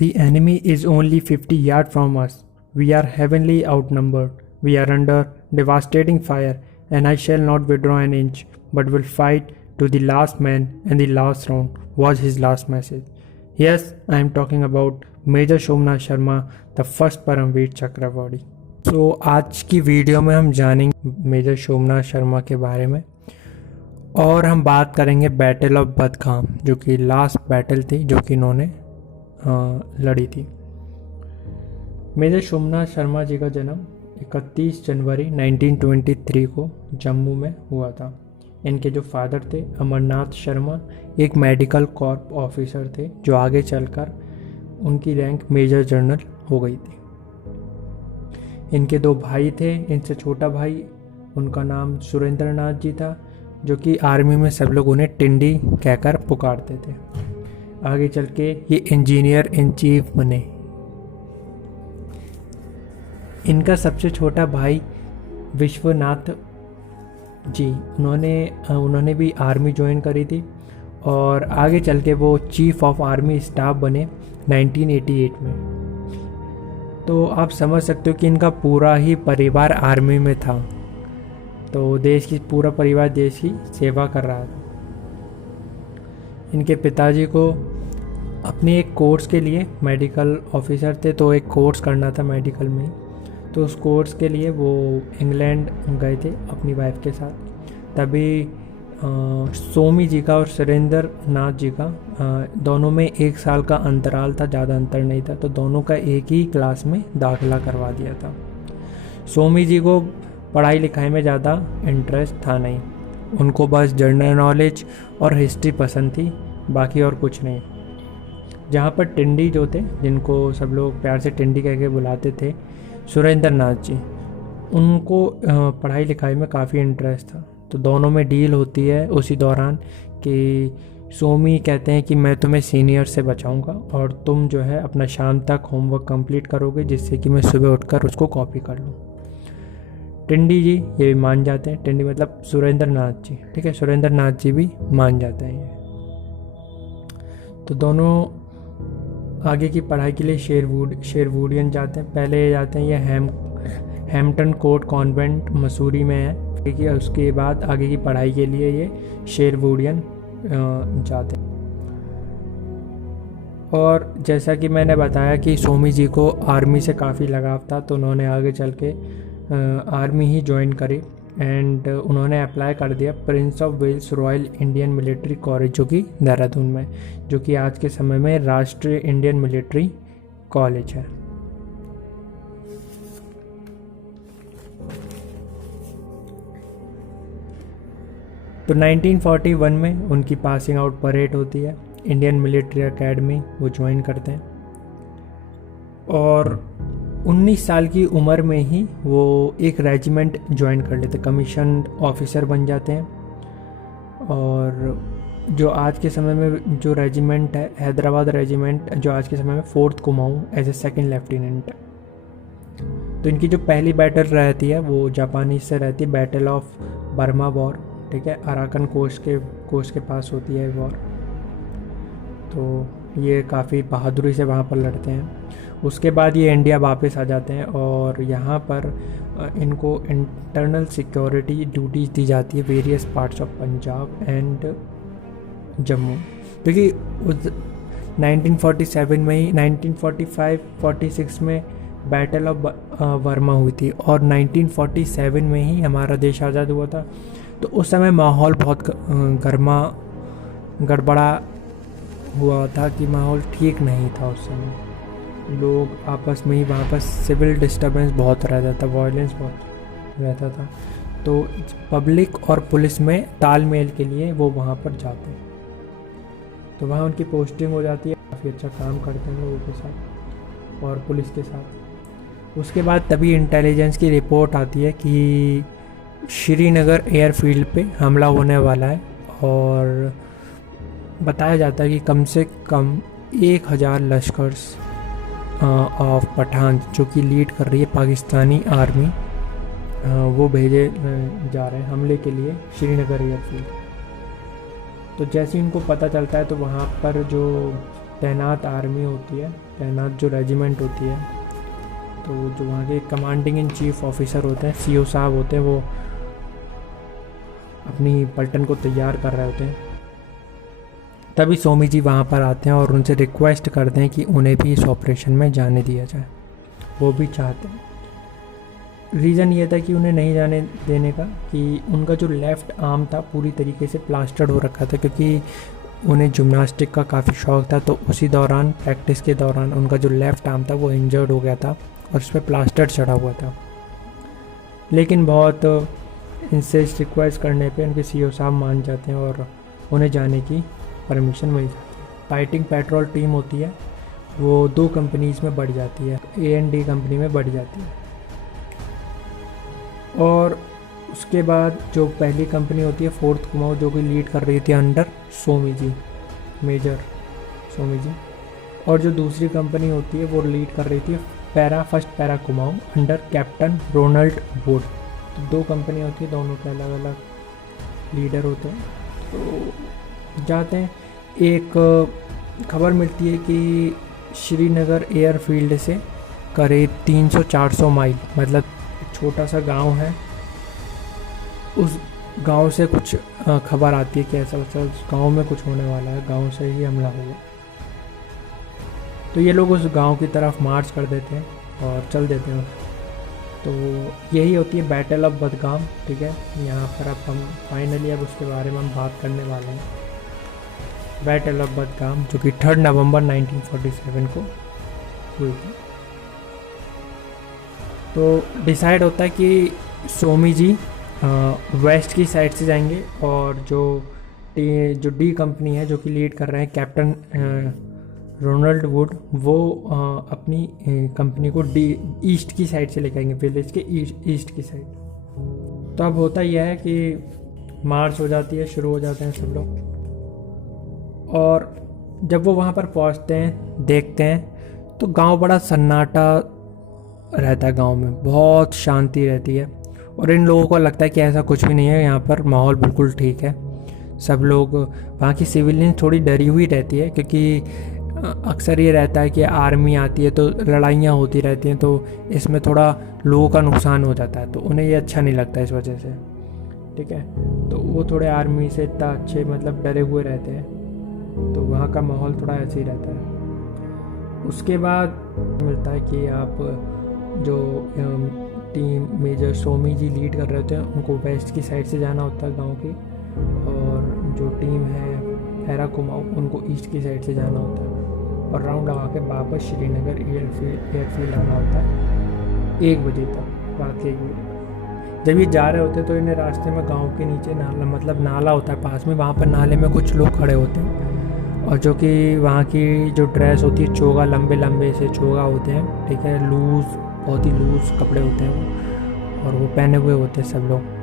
The enemy is only 50 yards from us. We are heavily outnumbered. We are under devastating fire, and I shall not withdraw an inch, but will fight to the last man and the last round, was his last message. Yes, I am talking about major Somnath Sharma the first Paramvir Chakra awardee. तो आज की video में हम जानेंगे major Somnath Sharma के बारे में और हम बात करेंगे बैटल ऑफ बदगाम, जो कि लास्ट बैटल थी जो कि इन्होंने लड़ी थी। मेजर सोमनाथ शर्मा जी का जन्म 31 जनवरी 1923 को जम्मू में हुआ था। इनके जो फादर थे अमरनाथ शर्मा एक मेडिकल कॉर्प ऑफिसर थे, जो आगे चलकर उनकी रैंक मेजर जनरल हो गई थी। इनके दो भाई थे। इनसे छोटा भाई, उनका नाम सुरेंद्र नाथ जी था, जो कि आर्मी में सब लोग उन्हें टिंडी कहकर पुकारते थे। आगे चल के ये इंजीनियर इन चीफ बने। इनका सबसे छोटा भाई विश्वनाथ जी, उन्होंने भी आर्मी ज्वाइन करी थी और आगे चल के वो चीफ ऑफ आर्मी स्टाफ बने 1988 में। तो आप समझ सकते हो कि इनका पूरा ही परिवार आर्मी में था, तो पूरा परिवार देश की सेवा कर रहा था। इनके पिताजी को अपने एक कोर्स के लिए, मेडिकल ऑफिसर थे तो एक कोर्स करना था मेडिकल में, तो उस कोर्स के लिए वो इंग्लैंड गए थे अपनी वाइफ के साथ। तभी सोमी जी का और सुरेंद्र नाथ जी का दोनों में 1 साल का अंतराल था, ज़्यादा अंतर नहीं था, तो दोनों का एक ही क्लास में दाखिला करवा दिया था। सोमी जी को पढ़ाई लिखाई में ज़्यादा इंटरेस्ट था नहीं, उनको बस जनरल नॉलेज और हिस्ट्री पसंद थी, बाकी और कुछ नहीं। जहाँ पर टिंडी जो थे, जिनको सब लोग प्यार से टिंडी कह के बुलाते थे, सुरेंद्र नाथ जी, उनको पढ़ाई लिखाई में काफ़ी इंटरेस्ट था। तो दोनों में डील होती है उसी दौरान कि सोमी कहते हैं कि मैं तुम्हें सीनियर से बचाऊंगा और तुम जो है अपना शाम तक होमवर्क कंप्लीट करोगे, जिससे कि मैं सुबह उठकर उसको कॉपी कर लूँ। टिंडी जी ये भी मान जाते हैं, टिंडी मतलब सुरेंद्र नाथ जी, ठीक है, सुरेंद्र नाथ जी भी मान जाते हैं ये। तो दोनों आगे की पढ़ाई के लिए शेरवुडियन जाते हैं। पहले जाते हैं ये हैम्पटन कोर्ट कॉन्वेंट मसूरी में है, ठीक है। उसके बाद आगे की पढ़ाई के लिए ये शेरवुडियन जाते हैं। और जैसा कि मैंने बताया कि सोमी जी को आर्मी से काफ़ी लगाव था, तो उन्होंने आगे चल के आर्मी ही ज्वाइन करी एंड उन्होंने अप्लाई कर दिया prince of Wales royal Indian military college, जो कि देहरादून में, जो कि आज के समय में राष्ट्रीय इंडियन मिलिट्री कॉलेज है। तो 1941 में उनकी पासिंग आउट परेड होती है, इंडियन मिलिट्री एकेडमी वो ज्वाइन करते हैं और 19 साल की उम्र में ही वो एक रेजिमेंट ज्वाइन कर लेते, कमीशन ऑफिसर बन जाते हैं। और जो आज के समय में जो रेजिमेंट है, हैदराबाद रेजिमेंट, जो आज के समय में 4th Kumaon as a 2nd lieutenant. तो इनकी जो पहली बैटल रहती है वो जापानीज से रहती है, बैटल ऑफ बर्मा वॉर, ठीक है, अराकन कोस्ट के पास होती है वॉर। तो ये काफ़ी बहादुरी से वहाँ पर लड़ते हैं। उसके बाद ये इंडिया वापस आ जाते हैं और यहाँ पर इनको इंटरनल सिक्योरिटी ड्यूटीज़ दी जाती है various parts of Punjab and Jammu, क्योंकि 1947 में ही 1945-46 में बैटल ऑफ वर्मा हुई थी और 1947 में ही हमारा देश आज़ाद हुआ था। तो उस समय माहौल बहुत गड़बड़ा हुआ था कि माहौल ठीक नहीं था उस समय। लोग आपस में ही वहाँ पर सिविल डिस्टर्बेंस बहुत रहता था, वायलेंस बहुत रहता था। तो पब्लिक और पुलिस में तालमेल के लिए वो वहाँ पर जाते हैं, तो वहाँ उनकी पोस्टिंग हो जाती है। काफ़ी अच्छा काम करते हैं लोगों के साथ और पुलिस के साथ। उसके बाद तभी इंटेलिजेंस की रिपोर्ट आती है कि श्रीनगर एयरफील्ड पे हमला होने वाला है और बताया जाता है कि कम से कम 1000 लश्कर्स ऑफ पठान, जो कि लीड कर रही है पाकिस्तानी आर्मी, वो भेजे जा रहे हैं हमले के लिए श्रीनगर एयरफील्ड। तो जैसे ही उनको पता चलता है तो वहाँ पर जो तैनात आर्मी होती है, तैनात जो रेजिमेंट होती है, तो जो वहाँ के कमांडिंग इन चीफ ऑफिसर होते हैं, सीओ साहब होते हैं, वो अपनी पलटन को तैयार कर रहे होते हैं। तभी सोमी जी वहाँ पर आते हैं और उनसे रिक्वेस्ट करते हैं कि उन्हें भी इस ऑपरेशन में जाने दिया जाए। वो भी चाहते हैं। रीज़न ये था कि उन्हें नहीं जाने देने का कि उनका जो लेफ़्ट आर्म था पूरी तरीके से प्लास्टर्ड हो रखा था, क्योंकि उन्हें जिम्नास्टिक का काफ़ी शौक़ था। तो उसी दौरान, प्रैक्टिस के दौरान, उनका जो लेफ़्ट आर्म था वो इंजर्ड हो गया था और उस पर प्लास्टर चढ़ा हुआ था। लेकिन बहुत इंसिस्ट रिक्वेस्ट करने पे उनके सीईओ साहब मान जाते हैं और उन्हें जाने की परमिशन मिल जाती है। फाइटिंग पेट्रोल टीम होती है, वो 2 कंपनीज़ में बढ़ जाती है, A&D कंपनी में बढ़ जाती है। और उसके बाद जो पहली कंपनी होती है 4th कुमाऊँ, जो कि लीड कर रही थी अंडर सोमी जी, मेजर सोमी जी। और जो दूसरी कंपनी होती है वो लीड कर रही थी first para Kumaon under captain Ronald Wood. तो 2 कंपनी होती है, दोनों के अलग अलग लीडर होते हैं। तो जाते हैं, एक खबर मिलती है कि श्रीनगर एयरफील्ड से करीब 300-400 माइल, मतलब छोटा सा गांव है, उस गांव से कुछ खबर आती है कि ऐसा वैसा उस गांव में कुछ होने वाला है, गांव से ही हमला होगा। तो ये लोग उस गांव की तरफ मार्च कर देते हैं और चल देते हैं। तो यही होती है बैटल ऑफ बदगाम, ठीक है। यहाँ पर अब हम फाइनली अब उसके बारे में हम बात करने वाले हैं। बैटल ऑफ बदगाम जो कि 3 नवंबर 1947 को हुई थी। तो डिसाइड होता है कि सोमी जी वेस्ट की साइड से जाएंगे और जो डी कंपनी है, जो कि लीड कर रहे हैं कैप्टन रोनाल्ड वुड, वो अपनी कंपनी को ईस्ट की साइड से लेकर आएंगे, विलेज के ईस्ट की साइड। तो अब होता यह है कि मार्च हो जाती है, शुरू हो जाते हैं सब लोग। और जब वो वहाँ पर पहुँचते हैं, देखते हैं तो गांव बड़ा सन्नाटा रहता है, गांव में बहुत शांति रहती है। और इन लोगों को लगता है कि ऐसा कुछ भी नहीं है, यहाँ पर माहौल बिल्कुल ठीक है। सब लोग, वहाँ की सिविलियन थोड़ी डरी हुई रहती है, क्योंकि अक्सर ये रहता है कि आर्मी आती है तो लड़ाइयाँ होती रहती हैं, तो इसमें थोड़ा लोगों का नुकसान हो जाता है, तो उन्हें ये अच्छा नहीं लगता इस वजह से, ठीक है। तो वो थोड़े आर्मी से इतना अच्छे मतलब डरे हुए रहते हैं, तो वहाँ का माहौल थोड़ा ऐसे ही रहता है। उसके बाद मिलता है कि आप जो टीम मेजर सोमी जी लीड कर रहे होते हैं, उनको वेस्ट की साइड से जाना होता है गांव की, और जो टीम है पैरा कुमाऊँ, उनको ईस्ट की साइड से जाना होता है और राउंड लगा के वापस श्रीनगर एयरफील्ड आना होता है 1 बजे तक, रात के 1 बजे। जब ये जा रहे होते हैं तो इन्हें रास्ते में गांव के नीचे नाला, मतलब नाला होता है पास में, वहाँ पर नाले में कुछ लोग खड़े होते हैं, और जो कि वहाँ की जो ड्रेस होती है, चोगा, लंबे लंबे से चोगा होते हैं, ठीक है, लूज़, बहुत ही लूज़ कपड़े होते हैं वो, और वो पहने हुए होते हैं सब लोग।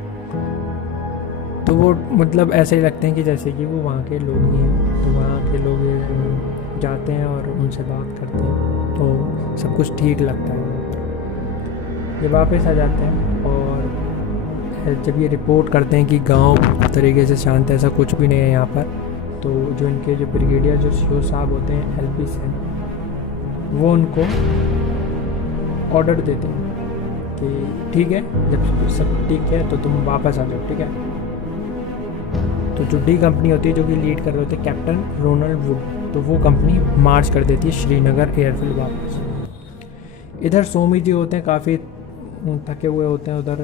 तो वो मतलब ऐसे ही लगते हैं कि जैसे कि वो वहाँ के लोग ही हैं। तो वहाँ के लोग जाते हैं और उनसे बात करते हैं, तो सब कुछ ठीक लगता है। ये वापस आ जाते हैं और जब ये रिपोर्ट करते हैं कि गांव तरीके से शांत है, ऐसा कुछ भी नहीं है यहाँ पर, तो जो इनके जो ब्रिगेडियर जो सीओ साहब होते हैं LP सेन, वो उनको ऑर्डर देते हैं कि ठीक है, जब सब ठीक है तो तुम वापस आ जाओ, ठीक है। तो जो डी कंपनी होती है, जो कि लीड कर रहे होते हैं कैप्टन रोनाल्ड वुड, तो वो कंपनी मार्च कर देती है श्रीनगर एयरफील्ड वापस। इधर सोमी जी होते हैं काफ़ी थके हुए होते हैं, उधर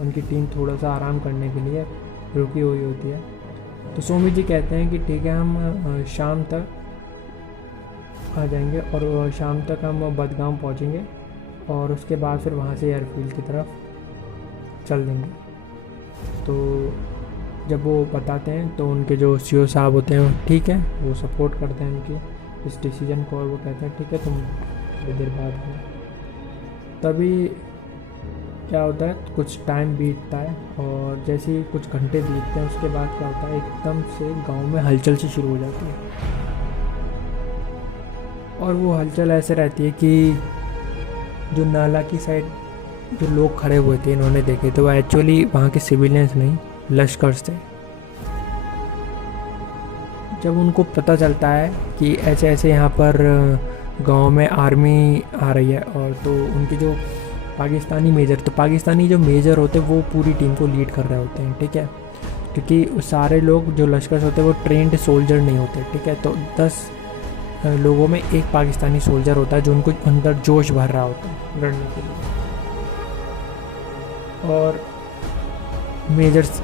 उनकी टीम थोड़ा सा आराम करने के लिए रुकी हुई होती है। तो सोमी जी कहते हैं कि ठीक है, हम शाम तक आ जाएंगे और शाम तक हम बदगाम पहुंचेंगे और उसके बाद फिर वहाँ से एयरफील्ड की तरफ चल देंगे। तो जब वो बताते हैं तो उनके जो सीओ साहब होते हैं, ठीक है, वो सपोर्ट करते हैं उनके इस डिसीजन को, और वो कहते हैं ठीक है, तुम थोड़ी देर बाद हो। तभी क्या होता है, कुछ टाइम बीतता है और जैसे ही कुछ घंटे बीतते हैं, उसके बाद क्या होता है, एकदम से गांव में हलचल सी शुरू हो जाती है। और वो हलचल ऐसे रहती है कि जो नाला की साइड जो लोग खड़े हुए थे, इन्होंने देखे तो वो एक्चुअली वहाँ के सिविलियंस नहीं, लश्कर से। जब उनको पता चलता है कि ऐसे ऐसे यहाँ पर गांव में आर्मी आ रही है, और तो उनके जो पाकिस्तानी जो मेजर होते हैं वो पूरी टीम को लीड कर रहे होते हैं, ठीक है। क्योंकि सारे लोग जो लश्कर से होते हैं वो ट्रेंड सोल्जर नहीं होते, ठीक है। तो 10 लोगों में एक पाकिस्तानी सोल्जर होता है जो उनको अंदर जोश भर रहा होता है लड़ने के लिए। और मेजर्स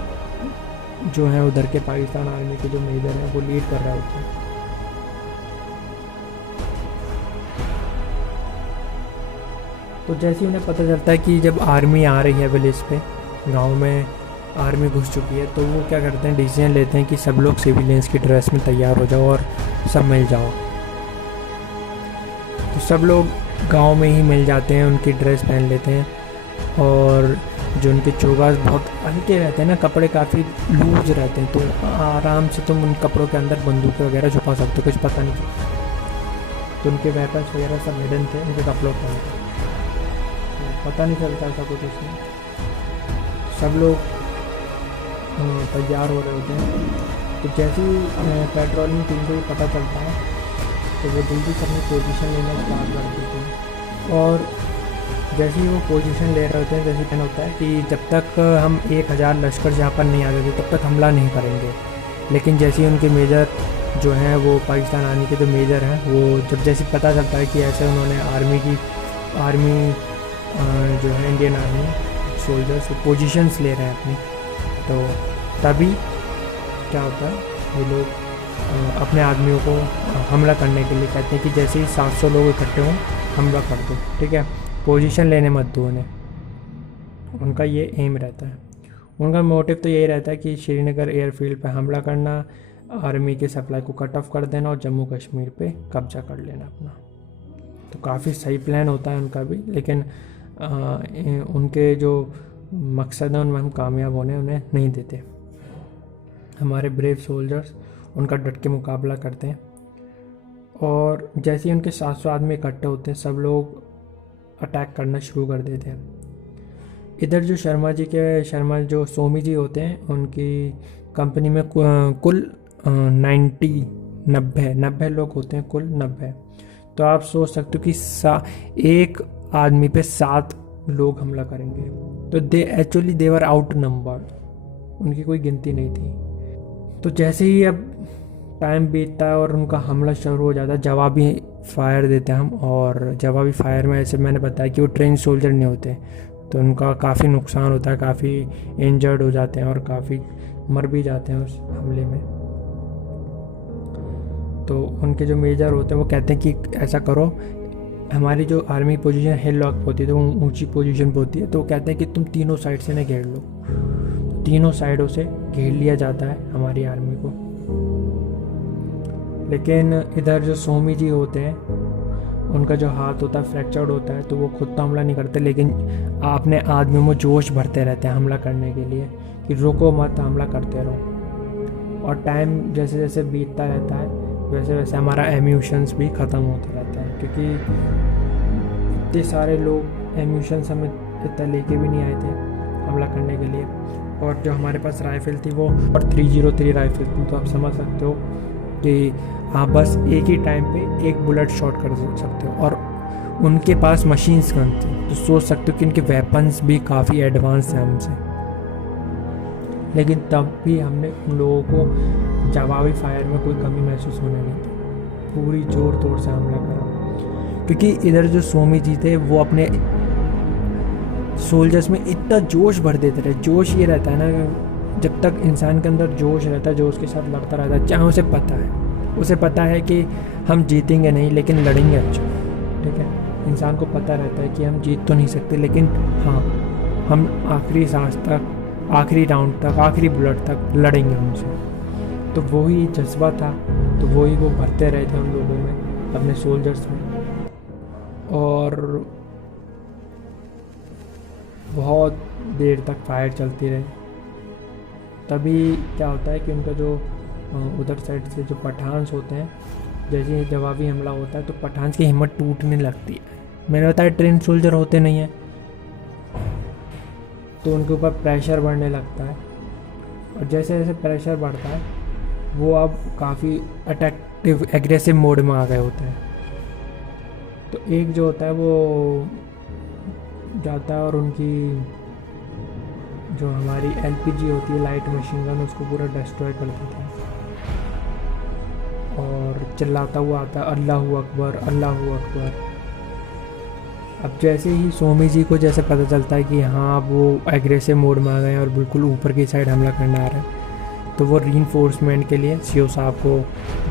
जो हैं उधर के पाकिस्तान आर्मी के जो मेजर हैं वो लीड कर रहे होते हैं। तो जैसे ही उन्हें पता चलता है कि जब आर्मी आ रही है विलेज पे, गांव में आर्मी घुस चुकी है, तो वो क्या करते हैं, डिसीजन लेते हैं कि सब लोग सिविलियंस की ड्रेस में तैयार हो जाओ और सब मिल जाओ। तो सब लोग गांव में ही मिल जाते हैं, उनकी ड्रेस पहन लेते हैं, और जो उनके चोगास बहुत हल्के रहते हैं ना, कपड़े काफ़ी लूज रहते हैं, तो आराम से तुम उन कपड़ों के अंदर बंदूकें वगैरह छुपा सकते हो, कुछ पता नहीं चलता। तो उनके वेपन्स वगैरह सब हिडन थे उनके कपड़ों के अंदर, पता नहीं चलता था कुछ उसमें। सब लोग तैयार हो रहे होते हैं। तो जैसे ही पेट्रोलिंग टीम को पता चलता है तो वो जल्दी से अपनी पोजीशन लेना स्टार्ट कर देते हैं। और जैसे ही वो पोजीशन ले रहे होते हैं, जैसे कहना होता है कि जब तक हम 1000 लश्कर जहाँ पर नहीं आ जाते तब तक हमला नहीं करेंगे। लेकिन जैसे ही उनके मेजर जो हैं, वो पाकिस्तान आर्मी के जो मेजर हैं, वो जब जैसे पता चलता है कि ऐसे उन्होंने आर्मी जो है इंडियन आर्मी सोल्जर्स पोजीशंस ले रहे हैं अपनी, तो तभी क्या होता है, ये लोग अपने आदमियों को हमला करने के लिए कहते हैं कि जैसे ही 700 लोग इकट्ठे हों हमला कर दो, ठीक है, पोजीशन लेने मत दो उन्हें। उनका ये एम रहता है, उनका मोटिव तो यही रहता है कि श्रीनगर एयरफील्ड पर हमला करना, आर्मी के सप्लाई को कट ऑफ कर देना और जम्मू कश्मीर पे कब्जा कर लेना अपना। तो काफ़ी सही प्लान होता है उनका भी, लेकिन उनके जो मकसद है उनमें हम कामयाब होने उन्हें नहीं देते। हमारे ब्रेव सोल्जर्स उनका डट के मुकाबला करते हैं, और जैसे ही उनके 700 आदमी इकट्ठे होते हैं, सब लोग अटैक करना शुरू कर देते हैं। इधर जो शर्मा जो सोमी जी होते हैं, उनकी कंपनी में कुल 90 लोग होते हैं, कुल 90। तो आप सोच सकते हो कि एक आदमी पे 7 लोग हमला करेंगे। तो दे वर आउट नंबर्ड, उनकी कोई गिनती नहीं थी। तो जैसे ही अब टाइम बीतता है और उनका हमला शुरू हो जाता है, जवाबी फायर देते हैं हम। और जवाबी फायर में ऐसे मैंने बताया कि वो ट्रेन सोल्जर नहीं होते, तो उनका काफ़ी नुकसान होता है, काफ़ी इंजर्ड हो जाते हैं और काफ़ी मर भी जाते हैं उस हमले में। तो उनके जो मेजर होते हैं वो कहते हैं कि ऐसा करो, हमारी जो आर्मी पोजीशन हिल लॉक होती है तो वो ऊंची पोजीशन पे होती है, तो वो कहते हैं कि तुम तीनों साइड से ना घेर लो। तीनों साइडों से घेर लिया जाता है हमारी आर्मी को। लेकिन इधर जो सोमी जी होते हैं, उनका जो हाथ होता है फ्रैक्चर्ड होता है, तो वो खुद तो हमला नहीं करते, लेकिन अपने आदमियों में जोश भरते रहते हैं हमला करने के लिए कि रुको मत, हमला करते रहो। और टाइम जैसे जैसे बीतता रहता है वैसे वैसे हमारा एम्यूशंस भी ख़त्म होता रहता है, क्योंकि इतने सारे लोग एम्यूशंस हमें इतना लेके भी नहीं आए थे हमला करने के लिए। और जो हमारे पास राइफ़ल थी वो और 303 राइफ़ल थी, तो आप समझ सकते हो कि आप बस एक ही टाइम पे एक बुलेट शॉट कर सकते हो। और उनके पास मशीन्स गन थी, तो सोच सकते हो कि इनके वेपन्स भी काफ़ी एडवांस हैं हमसे। लेकिन तब भी हमने उन लोगों को जवाबी फायर में कोई कमी महसूस होने नहीं दी, पूरी ज़ोर तोड़ से हमला करा। क्योंकि इधर जो सोमी जी थे वो अपने सोल्जर्स में इतना जोश भर देते रहे। जोश ये रहता है ना, जब तक इंसान के अंदर जोश रहता है, जो उसके साथ लड़ता रहता है, चाहे उसे पता है कि हम जीतेंगे नहीं लेकिन लड़ेंगे अच्छा, ठीक है। इंसान को पता रहता है कि हम जीत तो नहीं सकते, लेकिन हाँ, हम आखिरी सांस तक, आखिरी राउंड तक, आखिरी बुलेट तक लड़ेंगे उनसे। तो वही जज्बा था, तो वही वो भरते रहे थे उन लोगों में, अपने सोल्जर्स में। और बहुत देर तक फायर चलती रही। तभी क्या होता है कि उनका जो उधर साइड से जो पठान्स होते हैं, जैसे ही जवाबी हमला होता है तो पठान्स की हिम्मत टूटने लगती है। मैंने बताया ट्रेन सोल्जर होते नहीं हैं, तो उनके ऊपर प्रेशर बढ़ने लगता है। और जैसे जैसे प्रेशर बढ़ता है वो अब काफ़ी अटैक्टिव एग्रेसिव मोड में आ गए होते हैं। तो एक जो होता है वो जाता है और उनकी जो हमारी एलपीजी होती है लाइट मशीन गन उसको पूरा डिस्ट्रॉय कर देता है और चिल्लाता हुआ आता है अल्लाहू अकबर अल्लाहू अकबर। अब जैसे ही सोमी जी को जैसे पता चलता है कि हाँ वो एग्रेसिव मोड में आ गए हैं और बिल्कुल ऊपर की साइड हमला करने आ रहा है, तो वो रीइंफोर्समेंट के लिए सीओ साहब को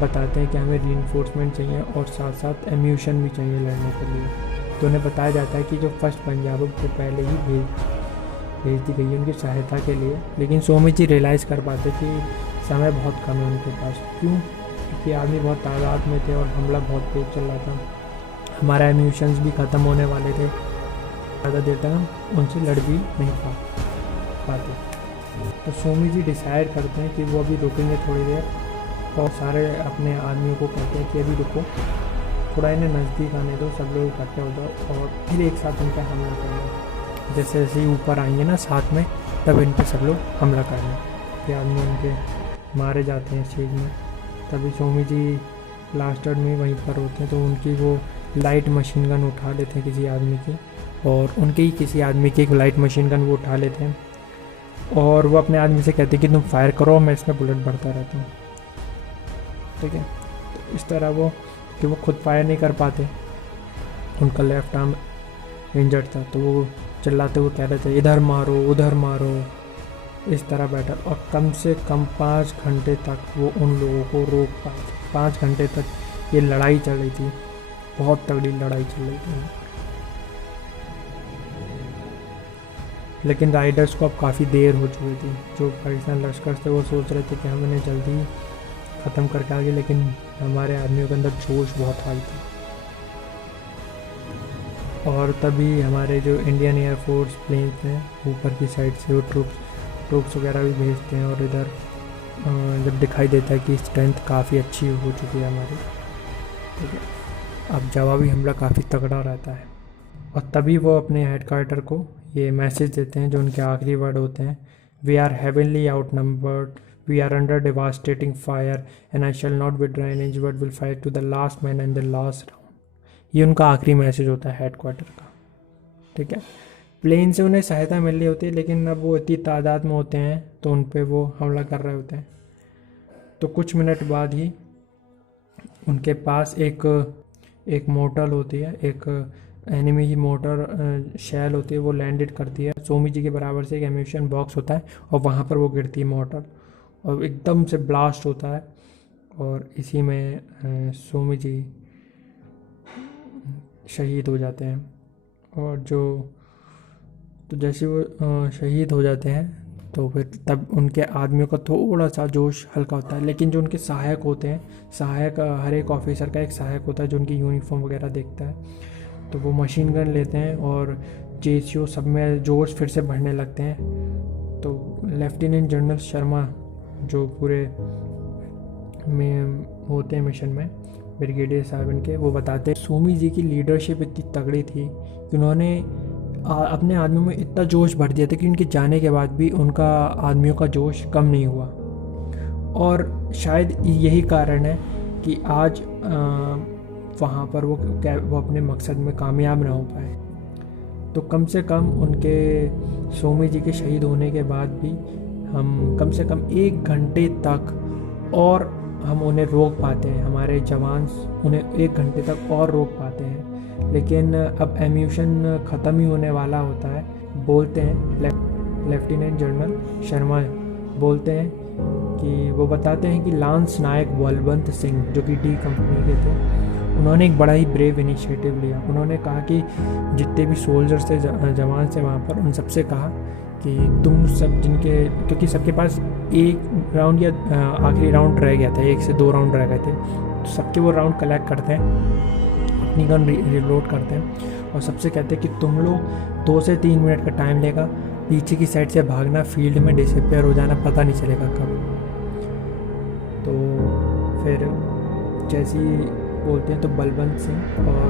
बताते हैं कि हमें रीइंफोर्समेंट चाहिए और साथ साथ एम्यूशन भी चाहिए लड़ने के लिए। तो उन्हें बताया जाता है कि जो फर्स्ट पंजाब को पहले ही भेज दी गई है उनकी सहायता के लिए। लेकिन सोमी जी रियलाइज़ कर पाते कि समय बहुत कम है उनके पास। क्यों? क्योंकि आदमी बहुत तादाद में थे और हमला बहुत तेज़ चल रहा था, हमारा एम्यूशंस भी ख़त्म होने वाले थे, ज़्यादा देर तक हम उनसे लड़ भी नहीं पाते। तो सोमी जी डिसाइड करते हैं कि वो अभी रुकेंगे थोड़ी देर और सारे अपने आदमियों को कहते हैं कि अभी रुको, थोड़ा इन्हें नज़दीक आने दो, सब लोग इकट्ठे हो जाओ और फिर एक साथ उन पर हमला करेंगे। जैसे जैसे ही ऊपर आएंगे ना साथ में, तब इन पर सब लोग हमला करेंगे। कि आदमी उनके मारे जाते हैं इस चीज़ में। तभी सोमी जी लास्टर में वहीं पर होते हैं, तो उनकी वो लाइट मशीन गन उठा लेते हैं किसी आदमी की, और उनके ही किसी आदमी की एक लाइट मशीन गन वो उठा लेते हैं और वो अपने आदमी से कहते हैं कि तुम फायर करो, मैं इसमें बुलेट भरता रहता हूँ। ठीक है, तो इस तरह वो कि वो खुद फायर नहीं कर पाते, उनका लेफ्ट आर्म इंजर्ड था, तो वो चिल्लाते हुए कह रहे थे इधर मारो उधर मारो, इस तरह बैठा। और कम से कम 5 घंटे तक वो उन लोगों को रोक पाए। 5 घंटे तक ये लड़ाई चल रही थी, बहुत तगड़ी लड़ाई चल रही थी। लेकिन राइडर्स को अब काफ़ी देर हो चुकी थी। जो पाकिस्तान लश्कर थे वो सोच रहे थे कि हम इन्हें जल्दी ख़त्म करके आगे, लेकिन हमारे आदमियों के अंदर जोश बहुत हाई था। और तभी हमारे जो इंडियन एयरफोर्स प्लेन्स हैं ऊपर की साइड से वो ट्रूप्स वगैरह भी भेजते हैं, और इधर जब दिखाई देता है कि स्ट्रेंथ काफ़ी अच्छी हो चुकी है हमारी, ठीक है, अब जवाबी हमला काफ़ी तगड़ा रहता है। और तभी वो अपने हेडक्वार्टर को ये मैसेज देते हैं जो उनके आखिरी वर्ड होते हैं, we are heavenly outnumbered, we are under devastating fire and I shall not withdraw an inch but will fight to the last man and the last round. ये उनका आखिरी मैसेज होता है हेडक्वार्टर का। ठीक है, प्लेन से उन्हें सहायता मिल रही होती है, लेकिन अब वो इतनी तादाद में होते हैं तो उन पर वो हमला कर रहे होते हैं। तो कुछ मिनट बाद ही उनके पास एक मोटर होती है, एक एनिमी की मोटर शैल होती है, वो लैंडेड करती है। सोमी जी के बराबर से एक एम्यूशन बॉक्स होता है और वहाँ पर वो गिरती है मोटर, और एकदम से ब्लास्ट होता है, और इसी में सोमी जी शहीद हो जाते हैं। और तो जैसे वो शहीद हो जाते हैं तो फिर तब उनके आदमियों का थोड़ा सा जोश हल्का होता है। लेकिन जो उनके सहायक होते हैं, हर एक ऑफिसर का एक सहायक होता है जो उनकी यूनिफॉर्म वगैरह देखता है, तो वो मशीन गन लेते हैं और जेसीओ सब में जोश फिर से बढ़ने लगते हैं। तो लेफ्टिनेंट जनरल शर्मा जो पूरे में होते हैं मिशन में, ब्रिगेडियर साहब इनके, वो बताते हैं सोमी जी की लीडरशिप इतनी तगड़ी थी कि उन्होंने अपने आदमियों में इतना जोश भर दिया था कि उनके जाने के बाद भी उनका आदमियों का जोश कम नहीं हुआ। और शायद यही कारण है कि आज वहाँ पर वो अपने मकसद में कामयाब ना हो पाए। तो कम से कम उनके सोमी जी के शहीद होने के बाद भी हम कम से कम 1 घंटे तक और हम उन्हें रोक पाते हैं, हमारे जवान उन्हें 1 घंटे तक और रोक पाते हैं। लेकिन अब एम्यूशन ख़त्म ही होने वाला होता है। बोलते हैं लेफ्टिनेंट जनरल शर्मा बोलते हैं कि वो बताते हैं कि लांस नायक बलवंत सिंह जो कि डी कंपनी के थे, उन्होंने एक बड़ा ही ब्रेव इनिशिएटिव लिया। उन्होंने कहा कि जितने भी सोल्जर्स थे, जवान से वहाँ पर, उन सबसे कहा कि तुम सब क्योंकि सबके पास एक राउंड या आखिरी राउंड रह गया था, 1 से 2 राउंड रह गए थे, तो सबके वो राउंड कलेक्ट करते हैं, अपनी गन रिलोड करते हैं और सबसे कहते हैं कि तुम लोग 2 से 3 मिनट का टाइम लेगा, पीछे की साइड से भागना, फील्ड में डिसअपियर हो जाना, पता नहीं चलेगा कब। तो फिर जैसे ही बोलते हैं तो बलवंत सिंह और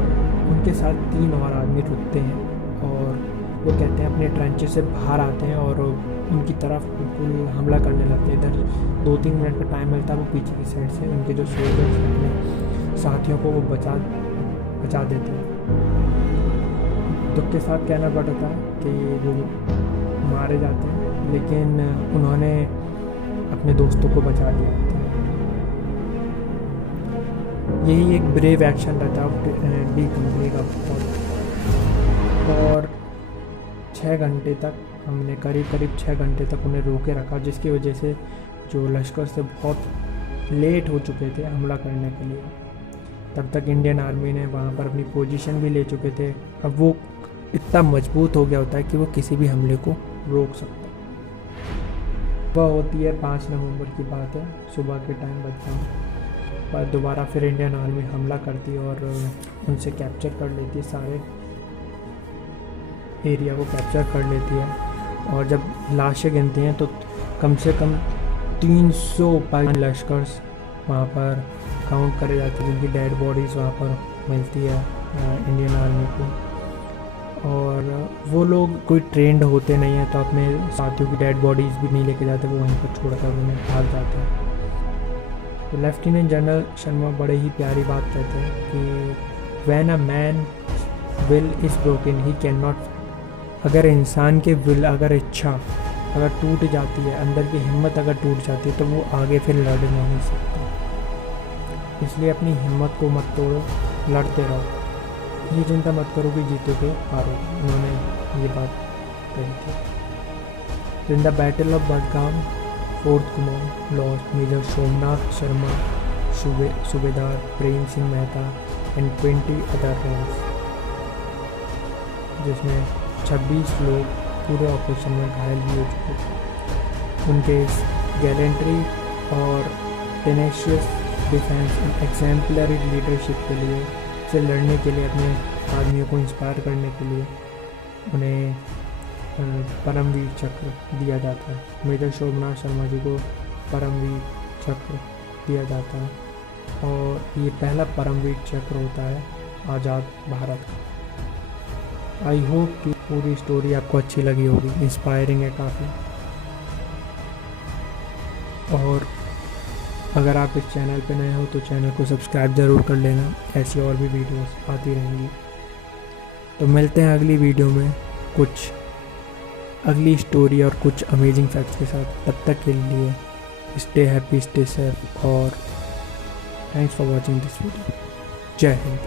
उनके साथ 3 और आदमी रुकते हैं और वो कहते हैं अपने ट्रेंचेस से बाहर आते हैं और उनकी तरफ बिल्कुल हमला करने लगते हैं। इधर 2-3 मिनट का टाइम मिलता है, वो पीछे की साइड से उनके जो सोल्जर्स हैं अपने साथियों को वो बचा देते हैं। दुख के साथ कहना पड़ता था कि वो मारे जाते हैं, लेकिन उन्होंने अपने दोस्तों को बचा लिया था। यही एक ब्रेव एक्शन रहता है डी कंपनी का। और 6 घंटे तक हमने करीब 6 घंटे तक उन्हें रोके रखा, जिसकी वजह से जो लश्कर से बहुत लेट हो चुके थे हमला करने के लिए। तब तक इंडियन आर्मी ने वहाँ पर अपनी पोजीशन भी ले चुके थे। अब वो इतना मजबूत हो गया होता है कि वो किसी भी हमले को रोक सकता है। वह होती है 5 नवंबर की बात है, सुबह के टाइम बजता है। पर दोबारा फिर इंडियन आर्मी हमला करती है और उनसे कैप्चर कर लेती है, सारे एरिया को कैप्चर कर लेती है। और जब लाशें गिनती हैं तो कम से कम 300 पाकिस्तानी लश्कर्स वहाँ पर काउंट करे जाते हैं, जिनकी डेड बॉडीज़ वहाँ पर मिलती है इंडियन आर्मी को। और वो लोग कोई ट्रेंड होते नहीं हैं, तो अपने साथियों की डेड बॉडीज़ भी नहीं लेके जाते, वो वहीं पर छोड़कर उन्हें भाग जाते हैं। तो लेफ्टिनेंट जनरल शर्मा बड़े ही प्यारी बात कहते हैं कि when a man will is broken he can not. अगर इंसान के विल, अगर इच्छा अगर टूट जाती है, अंदर की हिम्मत अगर टूट जाती है, तो वो आगे फिर लड़ नहीं सकता। इसलिए अपनी हिम्मत को मत तोड़ो, लड़ते रहो। ये चिंता मत करो कि जीतोगे हारोगे। उन्होंने ये बात कही थी। In the battle of Badgam 4th command lost major Somnath Sharma, सूबेदार Prem Singh Mehta and 20 other ranks, जिसमें 26 लोग पूरे ऑपरेशन में घायल भी हो चुके थे। उनके इस गैलेंट्री और tenacious defence and exemplary leadership के लिए, से लड़ने के लिए, अपने आदमियों को इंस्पायर करने के लिए उन्हें परमवीर चक्र दिया जाता है। मेजर सोमनाथ शर्मा जी को परमवीर चक्र दिया जाता है और ये पहला परमवीर चक्र होता है आज़ाद भारत का। आई होप कि पूरी स्टोरी आपको अच्छी लगी होगी, इंस्पायरिंग है काफ़ी। और अगर आप इस चैनल पे नए हो तो चैनल को सब्सक्राइब ज़रूर कर लेना, ऐसी और भी वीडियोस आती रहेंगी। तो मिलते हैं अगली वीडियो में कुछ अगली स्टोरी और कुछ अमेजिंग फैक्ट्स के साथ। तब तक के लिए स्टे हैप्पी, स्टे सेफ और thanks for watching this video. जय हिंद।